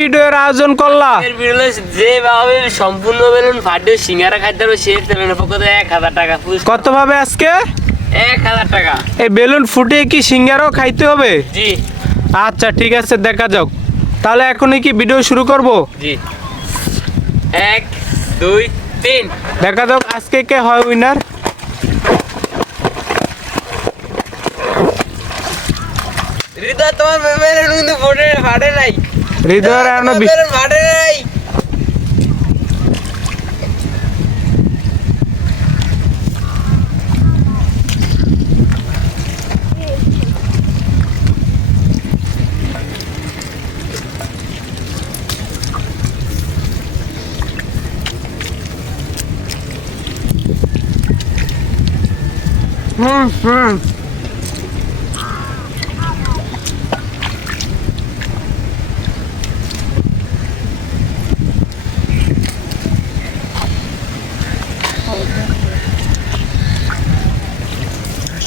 ভিডিওর আয়োজন করলা। যেভাবে সম্পূর্ণ বেলুন ফাটিয়ে সিঙ্গারা খাইতে হবে সে তেলের পক্ষ থেকে এক হাজার টাকা কত ভাবে আজকে? এক হাজার টাকা। এই বেলুন ফুটিয়ে কি সিঙ্গারও খাইতে হবে? জি। আচ্ছা ঠিক আছে দেখা যাক। তাহলে এখনই কি ভিডিও শুরু করব? জি। এক দুই তিন। দেখা যাক আজকে কে হয় উইনার হৃদয় তোমার বেলুন কিন্তু ফাটে নাই। হৃদয়ের এখনও বি- বেলুন ফাটে নাই হুম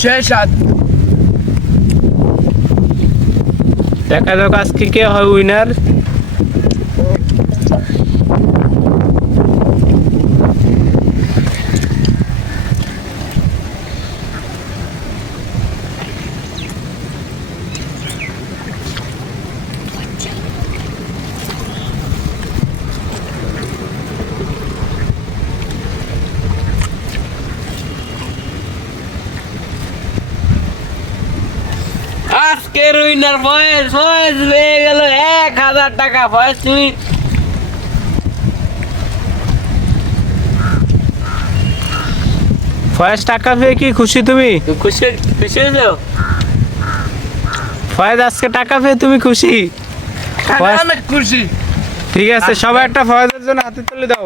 শেষ হাত দেখা যাক আজকে কে হয় উইনার আজকের উইনার ফয়েজ ফয়েজ পেয়ে গেল এক হাজার টাকা। ফয়েজ তুমি ফয়েজ টাকা পেয়ে কি খুশি তুমি? খুশি খুশি হয়েছো? ফয়েজ আজকে টাকা পেয়ে তুমি খুশি? অনেক খুশি। ঠিক আছে সবাই একটা ফয়েজের জন্য হাতে তুলে দাও।